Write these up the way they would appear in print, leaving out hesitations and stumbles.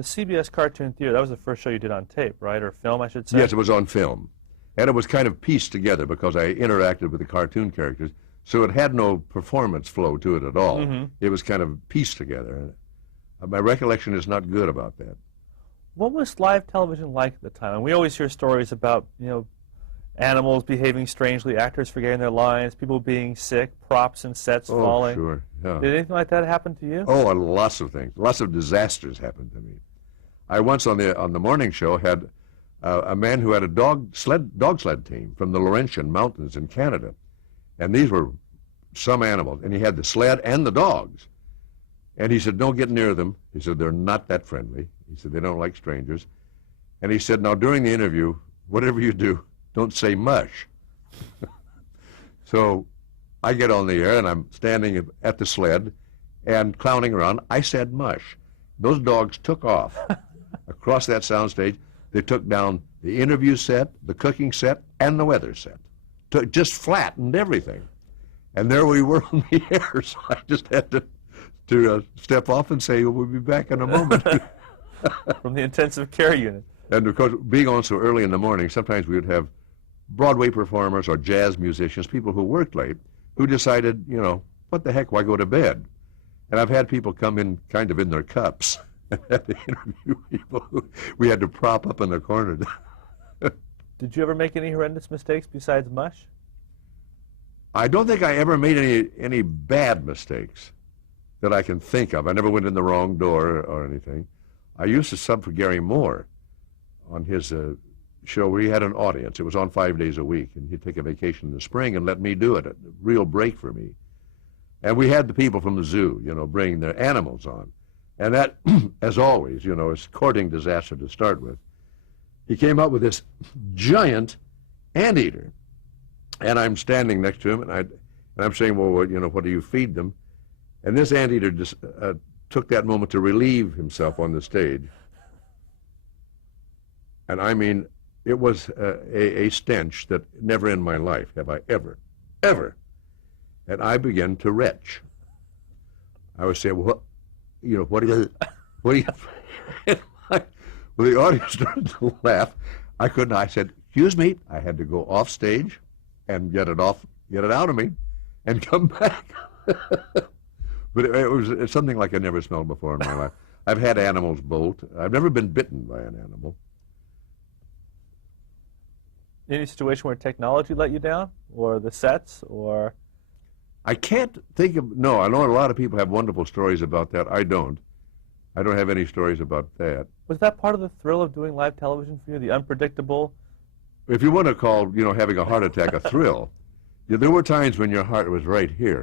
The CBS Cartoon Theater, that was the first show you did on tape, right? Or film, I should say? Yes, it was on film. And it was kind of pieced together because I interacted with the cartoon characters, so it had no performance flow to it at all. Mm-hmm. It was kind of pieced together. My recollection is not good about that. What was live television like at the time? And we always hear stories about, animals behaving strangely, actors forgetting their lines, people being sick, props and sets falling. Oh, sure, yeah. Did anything like that happen to you? Oh, lots of things. Lots of disasters happened to me. I once on the morning show had a man who had a dog sled team from the Laurentian Mountains in Canada. And these were some animals. And he had the sled and the dogs. And he said, don't get near them. He said, they're not that friendly. He said, they don't like strangers. And he said, now during the interview, whatever you do, don't say mush. So I get on the air and I'm standing at the sled and clowning around. I said mush. Those dogs took off across that soundstage. They took down the interview set, the cooking set, and the weather set. Just flattened everything. And there we were on the air, so I just had to step off and say, we'll be back in a moment. From the intensive care unit. And of course, being on so early in the morning, sometimes we would have Broadway performers or jazz musicians, people who worked late, who decided, what the heck, why go to bed? And I've had people come in kind of in their cups and had to interview people who we had to prop up in the corner. Did you ever make any horrendous mistakes besides mush? I don't think I ever made any bad mistakes that I can think of. I never went in the wrong door or anything. I used to sub for Gary Moore on his show where he had an audience. It was on 5 days a week, and he'd take a vacation in the spring and let me do it, a real break for me. And we had the people from the zoo, bringing their animals on. And that, as always, is courting disaster to start with. He came up with this giant anteater. And I'm standing next to him, and I'm saying, well, what do you feed them? And this anteater just took that moment to relieve himself on the stage. And I mean, it was a stench that never in my life have I ever. And I began to retch. I would say, well, what do you, well, the audience started to laugh. I couldn't, I said, excuse me. I had to go off stage and get it out of me and come back. But it's something like I never smelled before in my life. I've had animals bolt. I've never been bitten by an animal. Any situation where technology let you down, or the sets, or? I can't think of, no, I know a lot of people have wonderful stories about that. I don't have any stories about that. Was that part of the thrill of doing live television for you, the unpredictable? If you want to call, having a heart attack a thrill, there were times when your heart was right here,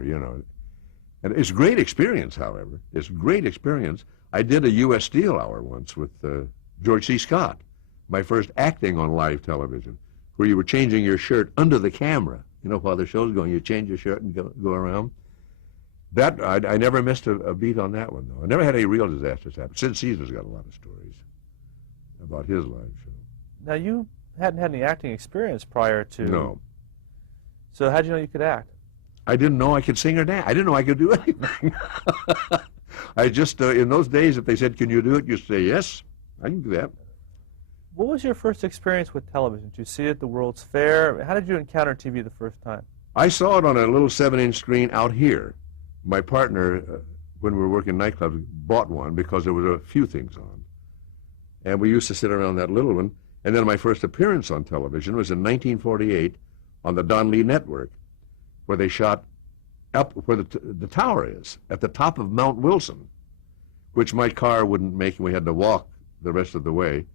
And it's great experience, however. It's great experience. I did a U.S. Steel hour once with George C. Scott, my first acting on live television, where you were changing your shirt under the camera. While the show's going, you change your shirt and go around. That I never missed a beat on that one, though. I never had any real disasters happen. Sid Caesar's got a lot of stories about his live show. Now, you hadn't had any acting experience prior to... No. So how did you know you could act? I didn't know I could sing or dance. I didn't know I could do anything. I just, in those days, if they said, can you do it, you say, yes, I can do that. What was your first experience with television? Did you see it at the World's Fair? How did you encounter TV the first time? I saw it on a little 7-inch screen out here. My partner, when we were working nightclubs, bought one because there was a few things on. And we used to sit around that little one. And then my first appearance on television was in 1948 on the Don Lee Network, where they shot up where the tower is, at the top of Mount Wilson, which my car wouldn't make, and we had to walk the rest of the way.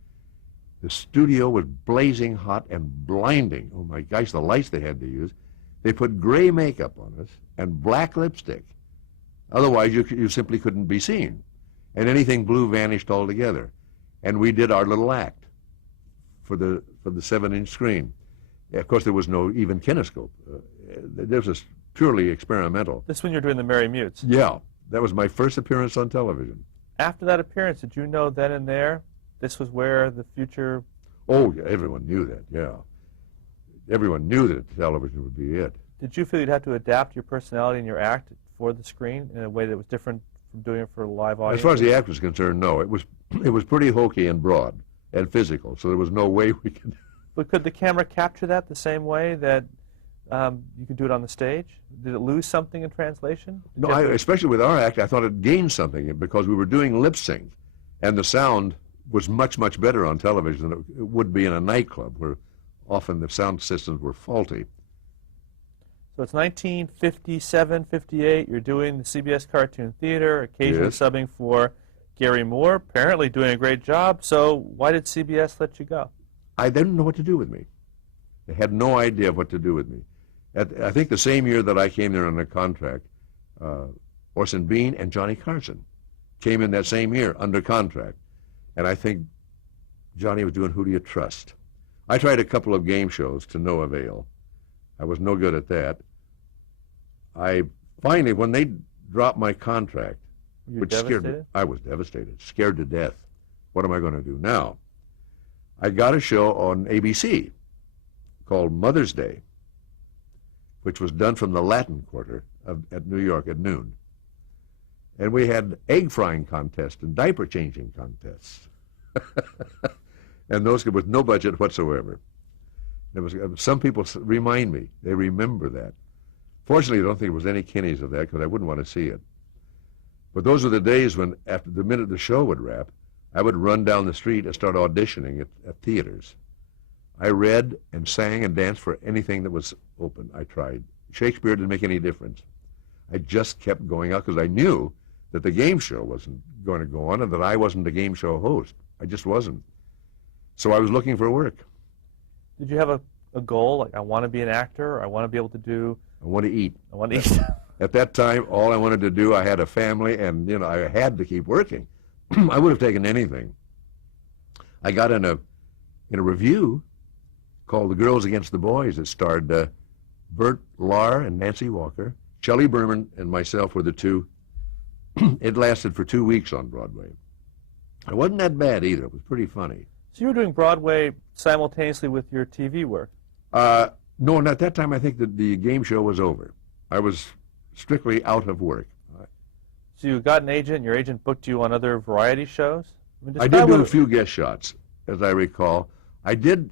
The studio was blazing hot and blinding. Oh my gosh, the lights they had to use. They put gray makeup on us and black lipstick. Otherwise, you simply couldn't be seen. And anything blue vanished altogether. And we did our little act for the 7-inch screen. Of course, there was no even kinescope. This was purely experimental. This when you're doing the Merry Mutes? Yeah. That was my first appearance on television. After that appearance, did you know then and there this was where the future... Oh, everyone knew that, yeah. Everyone knew that television would be it. Did you feel you'd have to adapt your personality and your act for the screen in a way that was different from doing it for a live As audience? far as the act was concerned, no. It was pretty hokey and broad and physical, so there was no way we could. But could the camera capture that the same way that you could do it on the stage? Did it lose something in translation? No, especially with our act, I thought it gained something because we were doing lip sync, and the sound was much, much better on television than it would be in a nightclub, where often the sound systems were faulty. So it's 1957, 58. You're doing the CBS Cartoon Theater, occasionally Yes. subbing for Gary Moore, apparently doing a great job. So why did CBS let you go? I didn't know what to do with me. They had no idea what to do with me. I think the same year that I came there on a contract, Orson Bean and Johnny Carson came in that same year under contract. And I think Johnny was doing Who Do You Trust? I tried a couple of game shows to no avail. I was no good at that. I finally, when they dropped my contract, Were you which scared me, devastated? I was devastated, scared to death. What am I going to do now? I got a show on ABC called Mother's Day, which was done from the Latin Quarter at New York at noon. And we had egg frying contests and diaper changing contests. And those with no budget whatsoever. There was some people remind me, they remember that. Fortunately, I don't think there was any Kinneys of that because I wouldn't want to see it. But those were the days when, after the minute the show would wrap, I would run down the street and start auditioning at theaters. I read and sang and danced for anything that was open. I tried. Shakespeare didn't make any difference. I just kept going out because I knew that the game show wasn't going to go on and that I wasn't a game show host. I just wasn't. So I was looking for work. Did you have a goal, like I want to be an actor, or I want to be able to do, I want to eat. I want to eat? At that time, all I wanted to do, I had a family, and I had to keep working. I would have taken anything. I got in a review called The Girls Against the Boys. It starred Bert Lahr and Nancy Walker. Shelley Berman and myself were the two. It lasted for 2 weeks on Broadway. It wasn't that bad either. It was pretty funny. So you were doing Broadway simultaneously with your TV work? No, and at that time I think that the game show was over. I was strictly out of work. So you got an agent, and your agent booked you on other variety shows? I did do a few guest shots, as I recall. I did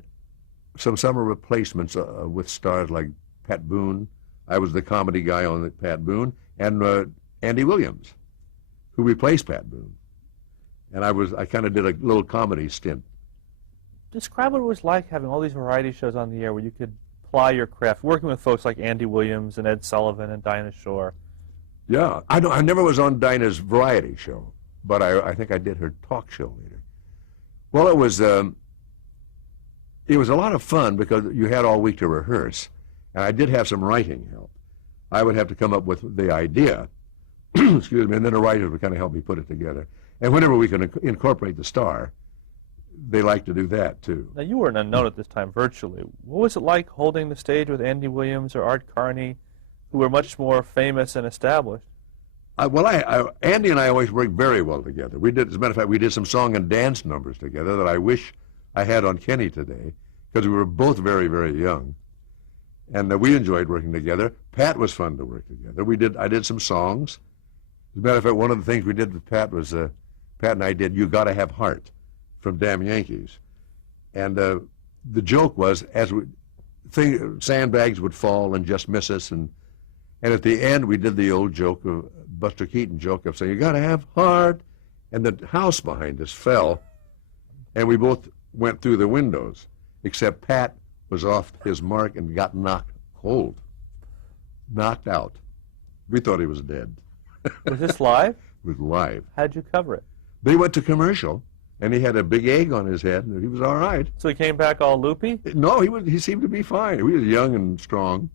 some summer replacements with stars like Pat Boone. I was the comedy guy on the Pat Boone, and Andy Williams, who replaced Pat Boone. And I kind of did a little comedy stint. Describe what it was like having all these variety shows on the air where you could ply your craft, working with folks like Andy Williams and Ed Sullivan and Dinah Shore. Yeah, I never was on Dinah's variety show, but I think I did her talk show later. Well, it was a lot of fun because you had all week to rehearse, and I did have some writing help. I would have to come up with the idea, excuse me, and then the writers would kind of help me put it together. And whenever we could incorporate the star, they like to do that too. Now, you were an unknown at this time virtually. What was it like holding the stage with Andy Williams or Art Carney, who were much more famous and established? Andy and I always worked very well together. As a matter of fact, we did some song and dance numbers together that I wish I had on Kenny today, because we were both very, very young. And we enjoyed working together. Pat was fun to work together. I did some songs. As a matter of fact, one of the things we did with Pat was, Pat and I did You Gotta Have Heart from Damn Yankees. And the joke was, sandbags would fall and just miss us, and at the end we did the old joke, of Buster Keaton joke of saying, you gotta have heart, and the house behind us fell, and we both went through the windows, except Pat was off his mark and got knocked out. We thought he was dead. Was this live? It was live. How'd you cover it? They went to commercial, and he had a big egg on his head, and he was all right. So he came back all loopy? No, he seemed to be fine. He was young and strong.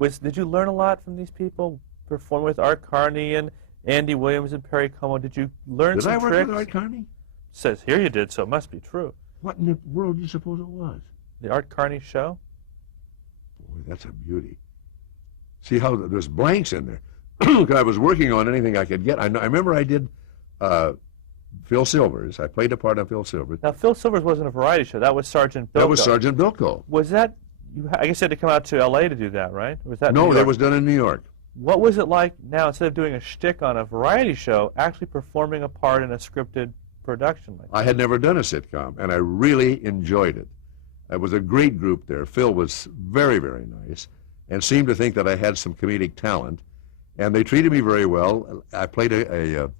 Did you learn a lot from these people, performing with Art Carney and Andy Williams and Perry Como? Did you learn some tricks? Did I work with Art Carney? Says here you did, so it must be true. What in the world do you suppose it was? The Art Carney show? Boy, that's a beauty. See how there's blanks in there. I was working on anything I could get. I remember I did Phil Silvers. I played a part on Phil Silvers. Now, Phil Silvers wasn't a variety show. That was Sergeant Bilko. That was Sergeant Bilko. Was that, I guess you had to come out to L.A. to do that, right? Or was that No, New that York? was done in New York. What was it like now, instead of doing a shtick on a variety show, actually performing a part in a scripted production like that? I had never done a sitcom, and I really enjoyed it. It was a great group there. Phil was very, very nice and seemed to think that I had some comedic talent, and they treated me very well. I played a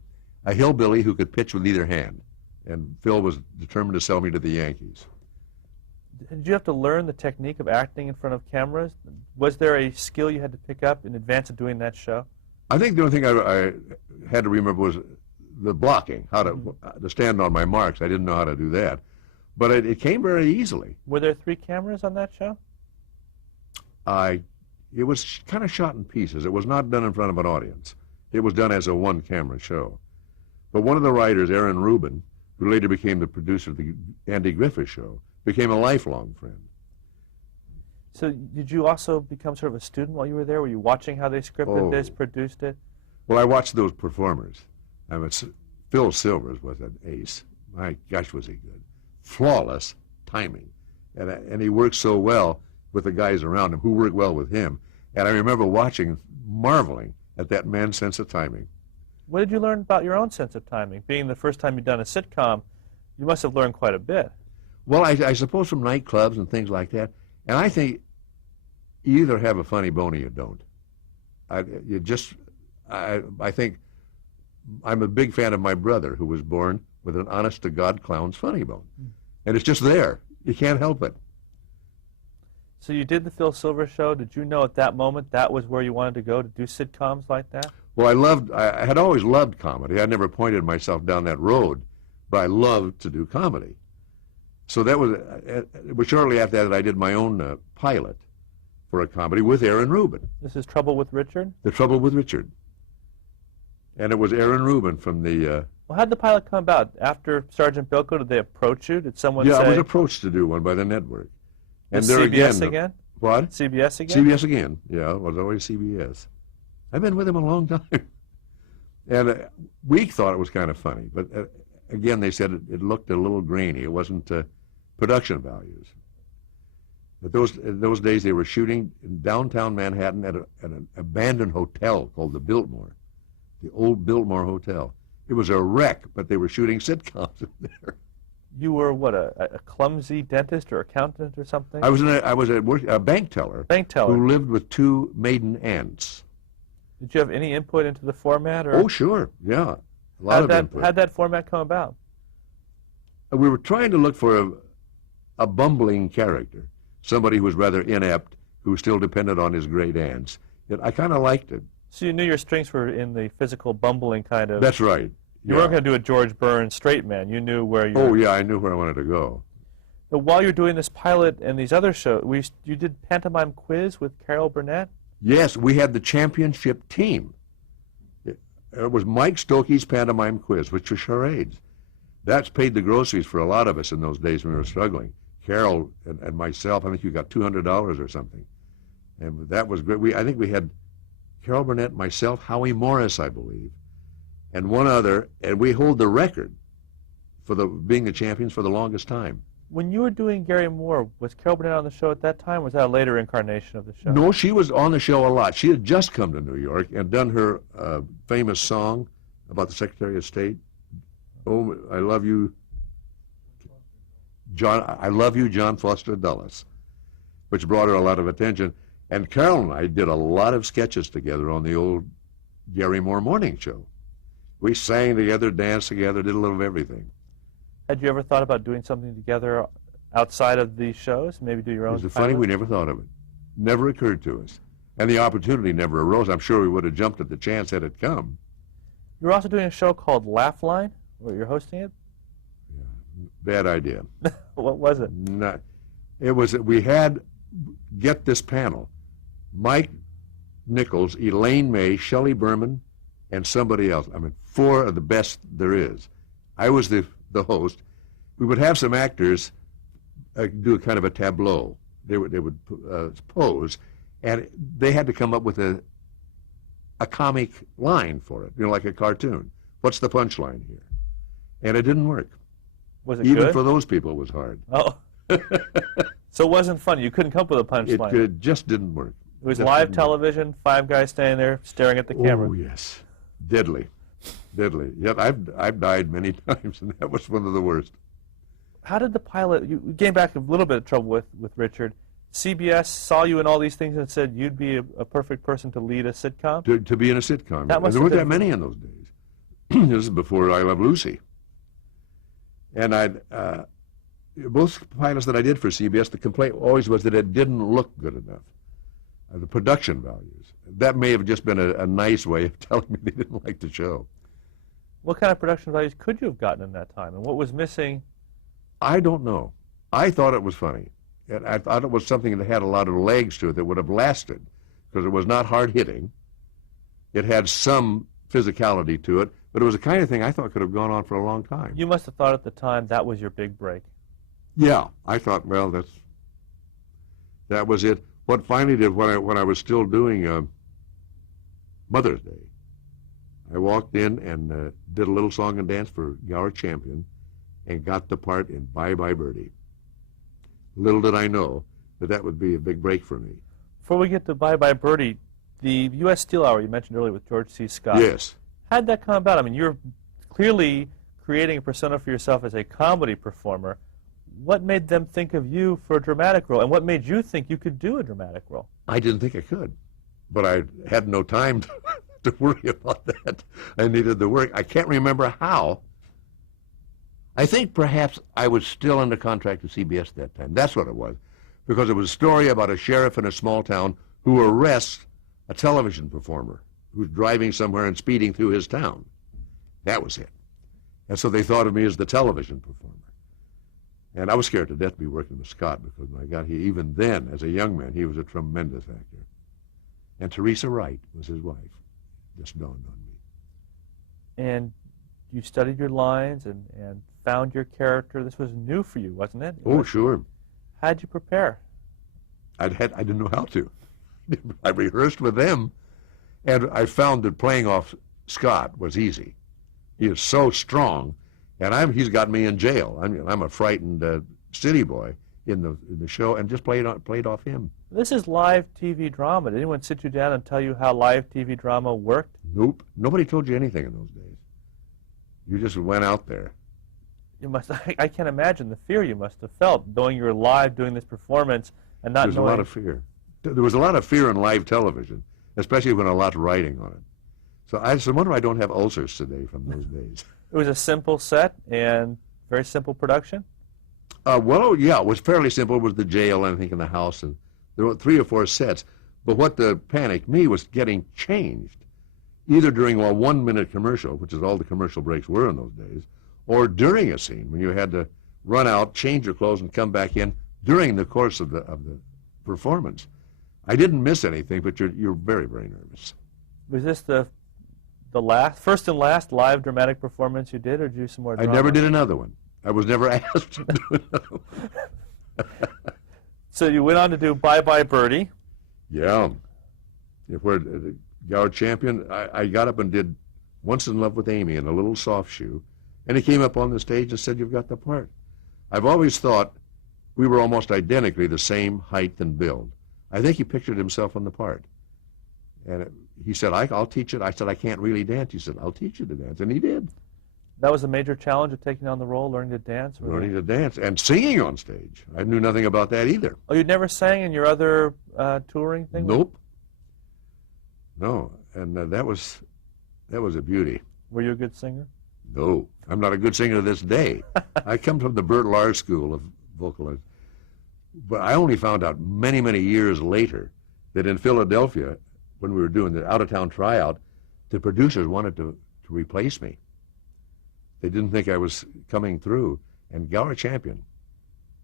hillbilly who could pitch with either hand, and Phil was determined to sell me to the Yankees. Did you have to learn the technique of acting in front of cameras? Was there a skill you had to pick up in advance of doing that show? I think the only thing I had to remember was the blocking, how to stand on my marks. I didn't know how to do that. But it came very easily. Were there 3 cameras on that show? It was kind of shot in pieces. It was not done in front of an audience. It was done as a one-camera show. But one of the writers, Aaron Rubin, who later became the producer of the Andy Griffith Show, became a lifelong friend. So did you also become sort of a student while you were there? Were you watching how they scripted this, produced it? Well, I watched those performers. Phil Silvers was an ace. My gosh, was he good. Flawless timing. And he worked so well with the guys around him who worked well with him. And I remember watching, marveling at that man's sense of timing. What did you learn about your own sense of timing? Being the first time you'd done a sitcom, you must have learned quite a bit. Well, I suppose from nightclubs and things like that. And I think you either have a funny bone or you don't. I think I'm a big fan of my brother, who was born with an honest-to-God clown's funny bone. And it's just there. You can't help it. So you did the Phil Silvers Show. Did you know at that moment that was where you wanted to go, to do sitcoms like that? Well, I had always loved comedy. I never pointed myself down that road, but I loved to do comedy. So it was shortly after that I did my own pilot for a comedy with Aaron Rubin. This is Trouble with Richard? The Trouble with Richard. And it was Aaron Rubin from the... Well, how did the pilot come about? After Sergeant Bilko, did they approach you? Did someone say... Yeah, I was approached to do one by the network. And Was there CBS again? What? CBS again? CBS again. Yeah, it was always CBS. I've been with him a long time. And we thought it was kind of funny. But again, they said it looked a little grainy. It wasn't production values. But in those days, they were shooting in downtown Manhattan at an abandoned hotel called the Biltmore, the old Biltmore Hotel. It was a wreck, but they were shooting sitcoms in there. You were, what, a clumsy dentist or accountant or something? I was a bank teller. Bank teller. Who lived with 2 maiden aunts. Did you have any input into the format? Or Oh, sure, yeah. A lot of input. How'd that format come about? We were trying to look for a bumbling character, somebody who was rather inept, who still depended on his great aunts. And I kind of liked it. So you knew your strengths were in the physical bumbling kind of... That's right. You weren't going to do a George Burns straight man. You knew where you... Oh, yeah, I knew where I wanted to go. But while you're doing this pilot and these other shows, you did Pantomime Quiz with Carol Burnett? Yes, we had the championship team. It was Mike Stokey's Pantomime Quiz, which was charades. That's paid the groceries for a lot of us in those days when we were struggling. Carol and myself, I think you got $200 or something. And that was great. I think we had Carol Burnett, myself, Howie Morris, I believe, and one other, and we hold the record for being the champions for the longest time. When you were doing Gary Moore, was Carol Burnett on the show at that time, or was that a later incarnation of the show? No, she was on the show a lot. She had just come to New York and done her famous song about the Secretary of State. Oh, I love you, John. I love you, John Foster Dulles, which brought her a lot of attention. And Carol and I did a lot of sketches together on the old Gary Moore morning show. We sang together, danced together, did a little of everything. Had you ever thought about doing something together outside of these shows? Maybe do your own Is it funny? We never thought of it. Never occurred to us. And the opportunity never arose. I'm sure we would have jumped at the chance had it come. You're also doing a show called Laugh Line, where you're hosting it? Yeah, bad idea. What was it? It was, we had, get this panel, Mike Nichols, Elaine May, Shelley Berman, and somebody else. I mean, 4 of the best there is. I was the host. We would have some actors do a kind of a tableau. They would pose, and they had to come up with a comic line for it, like a cartoon. What's the punchline here? And it didn't work. Was it Even good? for those people, it was hard. Oh. So it wasn't fun. You couldn't come up with a punchline. It just didn't work. It was live television, 5 guys standing there staring at the camera. Oh, yes. Deadly. Deadly. Yet I've died many times, and that was one of the worst. How did the pilot, you came back a little bit of trouble with Richard. CBS saw you in all these things and said you'd be a perfect person to lead a sitcom? To be in a sitcom. That must there have weren't been that many in those days. This is before I Love Lucy. And both pilots that I did for CBS, the complaint always was that it didn't look good enough. The production values. That may have just been a nice way of telling me they didn't like the show. What kind of production values could you have gotten in that time? And what was missing? I don't know. I thought it was funny. And I thought it was something that had a lot of legs to it that would have lasted, because it was not hard-hitting. It had some physicality to it, but it was the kind of thing I thought could have gone on for a long time. You must have thought at the time that was your big break. Yeah, I thought, well, that was it. What finally did, when I was still doing Mother's Day, I walked in and did a little song and dance for Gower Champion and got the part in Bye Bye Birdie. Little did I know that would be a big break for me. Before we get to Bye Bye Birdie, the U.S. Steel Hour you mentioned earlier with George C. Scott. Yes. How did that come about? I mean, you're clearly creating a persona for yourself as a comedy performer. What made them think of you for a dramatic role, and what made you think you could do a dramatic role? I didn't think I could, but I had no time to worry about that. I needed the work. I can't remember how. I think perhaps I was still under contract with CBS at that time. That's what it was, because it was a story about a sheriff in a small town who arrests a television performer who's driving somewhere and speeding through his town. That was it. And so they thought of me as the television performer. And I was scared to death to be working with Scott, because when I got here, even then, as a young man, he was a tremendous actor. And Teresa Wright was his wife. Just dawned on me. And you studied your lines and found your character. This was new for you, wasn't it? Oh, sure. How'd you prepare? I didn't know how to. I rehearsed with them, and I found that playing off Scott was easy. He is so strong, and he's got me in jail. I mean, I'm a frightened city boy in the show, and just played off him. This is live TV drama. Did anyone sit you down and tell you how live TV drama worked? Nope. Nobody told you anything in those days. You just went out there. You must. I can't imagine the fear you must have felt knowing you were live doing this performance and not knowing. There was a lot of fear. There was a lot of fear in live television, especially when a lot's writing on it. So I wonder I don't have ulcers today from those days. It was a simple set and very simple production? Well, yeah, it was fairly simple. It was the jail, and I think, in the house, and there were 3 or 4 sets. But what panicked me was getting changed, either during a 1-minute commercial, which is all the commercial breaks were in those days, or during a scene when you had to run out, change your clothes, and come back in during the course of the performance. I didn't miss anything, but you're very, very nervous. Was this the first and last live dramatic performance you did, or did you do some more drama? I never did another one. I was never asked to do another one. So you went on to do Bye Bye Birdie. Yeah. If we're Gower Champion, I got up and did Once in Love with Amy in a little soft shoe, and he came up on the stage and said, "You've got the part." I've always thought we were almost identically the same height and build. I think he pictured himself on the part. And he said, I'll teach it. I said, I can't really dance. He said, I'll teach you to dance. And he did. That was a major challenge of taking on the role, learning to dance? Learning to dance and singing on stage. I knew nothing about that either. Oh, you'd never sang in your other touring thing? Nope. No. And that was a beauty. Were you a good singer? No. I'm not a good singer to this day. I come from the Burt Lahr School of vocalists. But I only found out many, many years later that in Philadelphia, when we were doing the out-of-town tryout, the producers wanted to replace me. They didn't think I was coming through. And Gower Champion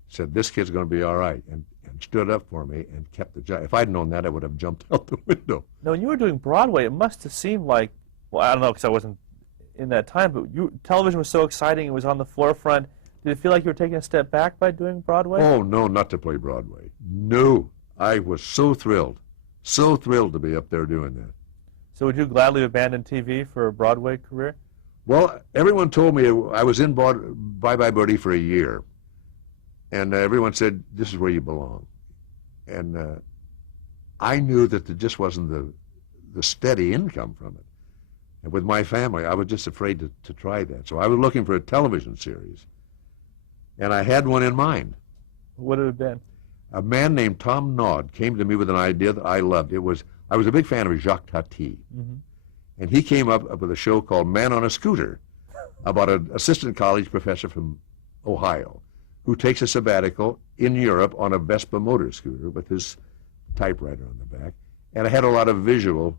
said, this kid's going to be all right, and stood up for me and kept the job. If I'd known that, I would have jumped out the window. Now, when you were doing Broadway, it must have seemed like, well, I don't know because I wasn't in that time, but television was so exciting, it was on the forefront. Did it feel like you were taking a step back by doing Broadway? Oh, no, not to play Broadway. No. I was so thrilled to be up there doing that. So would you gladly abandon TV for a Broadway career? Well, everyone told me I was in Bye Bye Birdie for a year, and everyone said, this is where you belong. And I knew that there just wasn't the steady income from it. And with my family, I was just afraid to try that. So I was looking for a television series, and I had one in mind. What would it have been? A man named Tom Nod came to me with an idea that I loved. I was a big fan of Jacques Tati, and he came up with a show called Man on a Scooter about an assistant college professor from Ohio who takes a sabbatical in Europe on a Vespa motor scooter with his typewriter on the back, and it had a lot of visual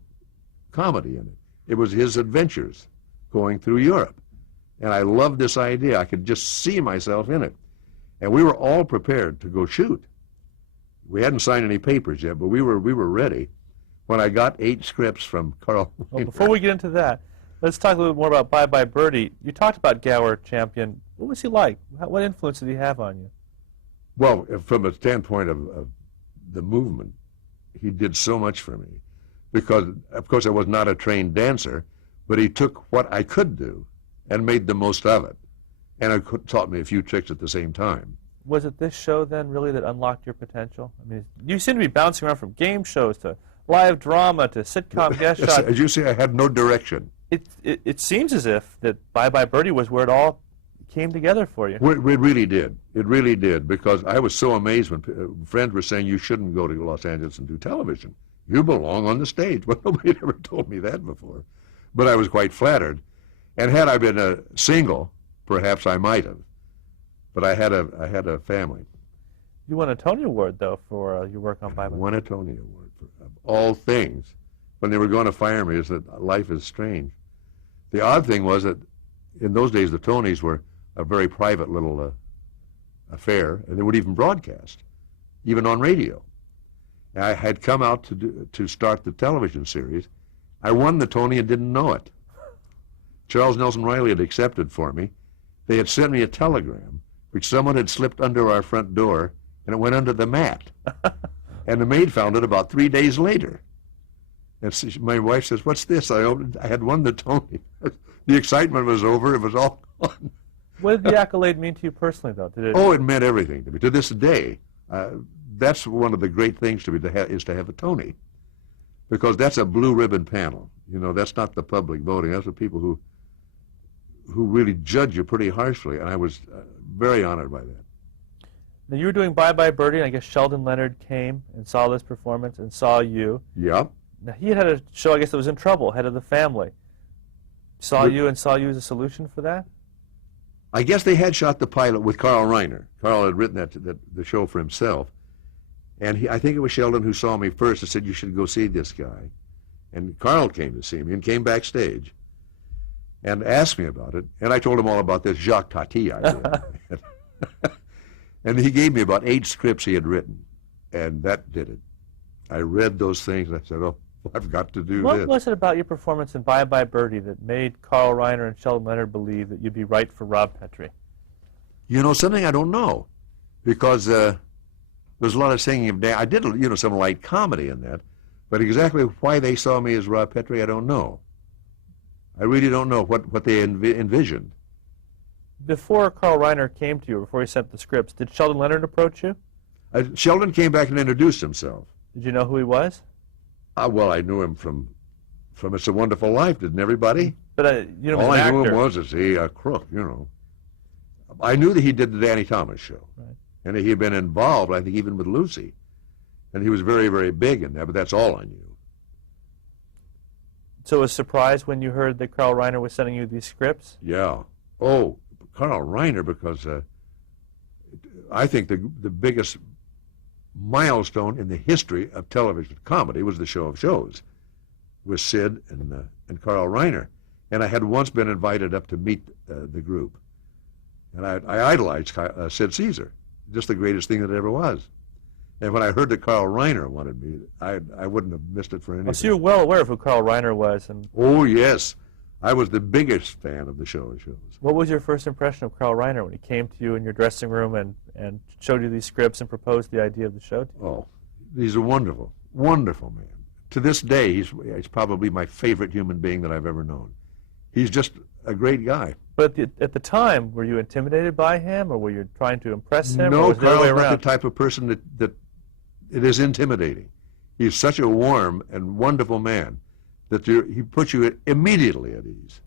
comedy in it. It was his adventures going through Europe, and I loved this idea. I could just see myself in it, and we were all prepared to go shoot. We hadn't signed any papers yet, but we were ready when I got 8 scripts from Carl. Well, before we get into that, let's talk a little bit more about Bye Bye Birdie. You talked about Gower Champion. What was he like? What influence did he have on you? Well, from a standpoint of the movement, he did so much for me because, of course, I was not a trained dancer, but he took what I could do and made the most of it, and it taught me a few tricks at the same time. Was it this show then really that unlocked your potential? I mean, you seem to be bouncing around from game shows to live drama to sitcom guest shots. As you see, I had no direction. It seems as if that Bye Bye Birdie was where it all came together for you. It really did. It really did, because I was so amazed when friends were saying you shouldn't go to Los Angeles and do television. You belong on the stage. Well, nobody had ever told me that before. But I was quite flattered. And had I been a single, perhaps I might have. But I had a family. You won a Tony Award, though, for your work on Bye Bye. I won a Tony Award for all things. When they were going to fire me, is that life is strange. The odd thing was that in those days the Tonys were a very private little affair, and they would even broadcast, even on radio. And I had come out to start the television series. I won the Tony and didn't know it. Charles Nelson Riley had accepted for me. They had sent me a telegram, which someone had slipped under our front door, and it went under the mat. And the maid found it about 3 days later. And my wife says, "What's this?" I opened. I had won the Tony. The excitement was over. It was all gone. What did the accolade mean to you personally, though? Did it? Oh, it meant everything to me. To this day, that's one of the great things to me is to have a Tony, because that's a blue ribbon panel. You know, that's not the public voting. That's the people who really judge you pretty harshly, and I was very honored by that. Now, you were doing Bye Bye Birdie, and I guess Sheldon Leonard came and saw this performance and saw you. Yeah. Now, he had a show, I guess, that was in trouble, Head of the Family. Saw you as a solution for that? I guess they had shot the pilot with Carl Reiner. Carl had written the show for himself. And I think it was Sheldon who saw me first and said, "You should go see this guy." And Carl came to see me and came backstage and asked me about it. And I told him all about this Jacques Tati idea. And he gave me about 8 scripts he had written. And that did it. I read those things and I said, "Oh, I've got to do this." What was it about your performance in Bye Bye Birdie that made Carl Reiner and Sheldon Leonard believe that you'd be right for Rob Petrie? You know, something I don't know, because there's a lot of singing of dance. I did, some light comedy in that, but exactly why they saw me as Rob Petrie, I don't know. I really don't know what they envisioned. Before Carl Reiner came to you, before he sent the scripts, did Sheldon Leonard approach you? Sheldon came back and introduced himself. Did you know who he was? Well, I knew him from It's a Wonderful Life, didn't everybody? But you know, all as an I knew actor. him was, is he a crook, you know. I knew that he did the Danny Thomas show. Right. And he had been involved, I think, even with Lucy. And he was very, very big in that, but that's all I knew. So was surprised when you heard that Carl Reiner was sending you these scripts? Yeah. Oh, Carl Reiner, because I think the biggest milestone in the history of television comedy was The Show of Shows with Sid and Carl Reiner. And I had once been invited up to meet the group. And I idolized Sid Caesar, just the greatest thing that ever was. And when I heard that Carl Reiner wanted me, I wouldn't have missed it for anything. So you were well aware of who Carl Reiner was. And oh, yes. I was the biggest fan of The Show of Shows. What was your first impression of Carl Reiner when he came to you in your dressing room and showed you these scripts and proposed the idea of the show to you? Oh, he's a wonderful, wonderful man. To this day, he's probably my favorite human being that I've ever known. He's just a great guy. But at the time, were you intimidated by him, or were you trying to impress him? No, or was it the other way Carl's not around? the type of person that it is intimidating. He's such a warm and wonderful man that he puts you immediately at ease.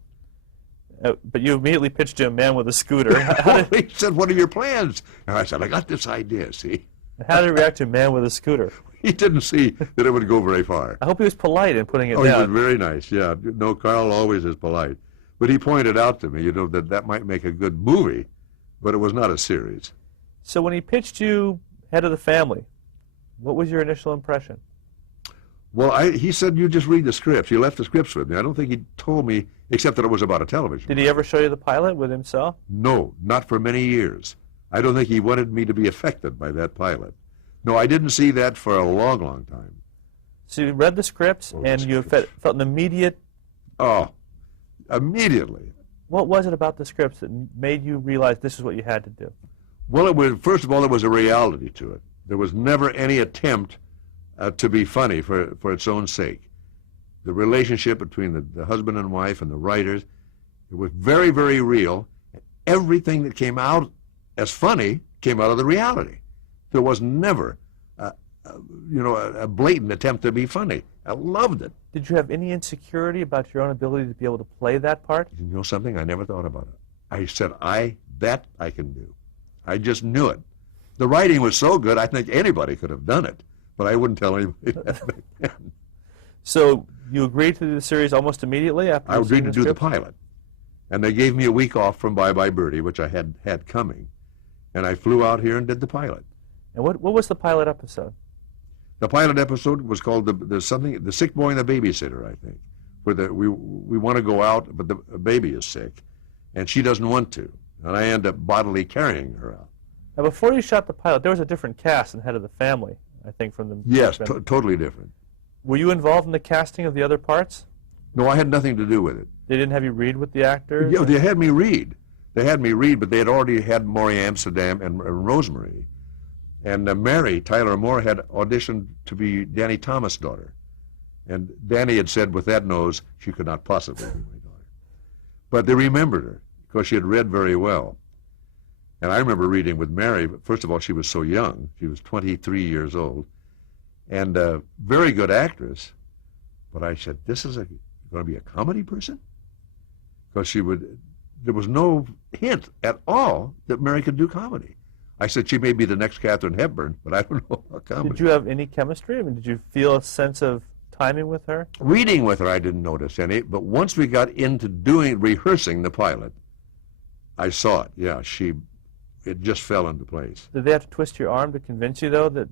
But you immediately pitched to a man with a scooter. He said, "What are your plans?" And I said, "I got this idea, see?" How did he react to a man with a scooter? He didn't see that it would go very far. I hope he was polite in putting it Oh, down. he was very nice, yeah. No, Carl always is polite. But he pointed out to me, that might make a good movie, but it was not a series. So when he pitched you head of the family, what was your initial impression? Well, he said, "You just read the scripts." He left the scripts with me. I don't think he told me, except that it was about a television. Did he ever show you the pilot with himself? No, not for many years. I don't think he wanted me to be affected by that pilot. No, I didn't see that for a long, long time. So you read the scripts, and you felt an immediate... Oh, immediately. What was it about the scripts that made you realize this is what you had to do? Well, first of all, there was a reality to it. There was never any attempt to be funny for its own sake. The relationship between the husband and wife and the writers, it was very, very real. Everything that came out as funny came out of the reality. There was never, a blatant attempt to be funny. I loved it. Did you have any insecurity about your own ability to be able to play that part? You know something? I never thought about it. I said, that I can do. I just knew it. The writing was so good, I think anybody could have done it, but I wouldn't tell anybody that back then. So you agreed to do the series almost immediately after I agreed to do the script? pilot. And they gave me a week off from Bye Bye Birdie, which I had coming. And I flew out here and did the pilot. And what was the pilot episode? The pilot episode was called the Sick Boy and the Babysitter, I think. Where we want to go out, but the baby is sick, and she doesn't want to. And I end up bodily carrying her out. Now, before you shot the pilot, there was a different cast than Head of the Family, I think, from the... Yes, totally different. Were you involved in the casting of the other parts? No, I had nothing to do with it. They didn't have you read with the actors? Yeah, they had me read. They had me read, but they had already had Maury Amsterdam and Rosemary. And Mary, Tyler Moore, had auditioned to be Danny Thomas' daughter. And Danny had said, with that nose, she could not possibly be my daughter. But they remembered her, because she had read very well. And I remember reading with Mary, but first of all, she was so young. She was 23 years old. And a very good actress. But I said, this is going to be a comedy person? Because there was no hint at all that Mary could do comedy. I said, she may be the next Katharine Hepburn, but I don't know about comedy. Did you have any chemistry? I mean, did you feel a sense of timing with her? Reading with her, I didn't notice any, but once we got into rehearsing the pilot, I saw it. Yeah, it just fell into place. Did they have to twist your arm to convince you, though?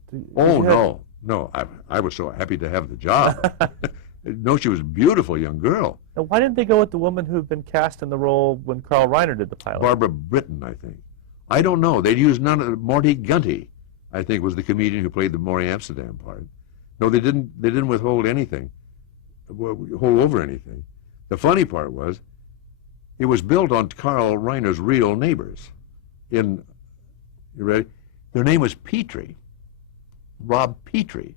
No. I was so happy to have the job. No, she was a beautiful young girl. Now, why didn't they go with the woman who had been cast in the role when Carl Reiner did the pilot? Barbara Britton, I think. I don't know. They'd used Morty Gunty, I think, was the comedian who played the Maury Amsterdam part. No, they didn't withhold anything, hold over anything. The funny part was, it was built on Carl Reiner's real neighbors. You ready? Their name was Petrie, Rob Petrie.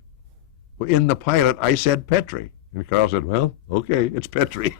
Well, in the pilot, I said Petrie. And Carl said, well, okay, it's Petrie.